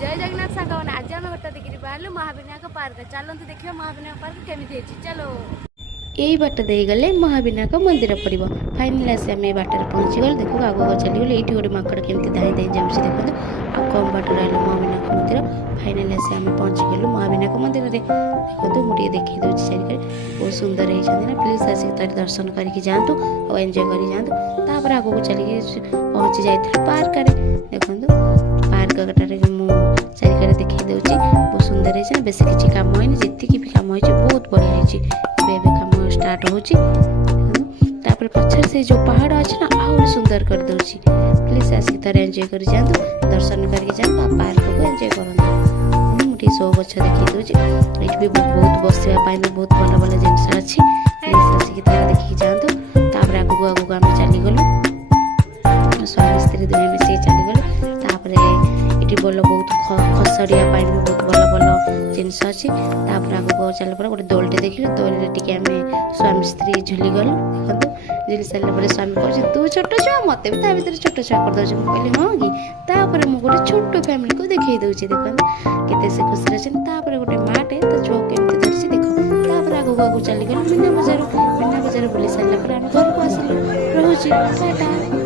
जय जगन्नाथ सांगने आज आम हटात कि बाहर महाविनायक पार्क चलते देखिए महाविनायक पार्क केमी चलो यही बाट दे गले महाविनायक मंदिर पड़ो फाइनाल आसी आम बाटर पहुँचीगल देखो आगे चलीगल ये गोटे माकड़ केमी धाई धाई जाऊँगी देखो आ कम बाट रहा महाविनायक मंदिर फाइनाल आसी आम पहुँचीगलु महाविनायक मंदिर में देखो मुझे देखी दूसरी चारिक बहुत सुंदर होती ना प्लीज आसिक तार दर्शन करके जातु और एंजॉय कर जातु तापर आगे चलिए पहुँची जाइए पार्क देखो पार्क कटारे चारिक देखी दूसरी बहुत सुंदर है बेस किसी कम होनी जी भी कम हो बहुत बढ़िया है कम स्टार्ट होपर पचर से जो पहाड़ अच्छे ना आहरी सुंदर कर दूसरी प्लीज आसिक तार एंजॉय कर जातु दर्शन करके जातु पार्क को एंजॉय कर शो गच देखी दूसरी ये भी बहुत बसवाई बहुत भल भल जिन अच्छी प्लीज आसिक तार देखिए जातु तापर आगू आगू आम चलीगलु स्वामी स्त्री दुहे मिसिक चलीगले ये बोल बहुत खसड़िया भी बहुत भल भल जिनस अच्छी आगू चल गोटे दोलटे देखिए दोल टे आम स्वामी स्त्री झुलीगलु देखो झुली सारे स्वामी कह तू छोट छुआ मत भी भर छोट छुआ करदे कहली हाँ कि तापर मुझे गोटे छोट फैमिली को देखी दूसरी देखो केते से खुशी अच्छे गोटे माटे तो छुआ केमती धरसी देख आगू आगू चलीगलु मीना बजार बुली सारा घर को आसिलु रोचे टाटा।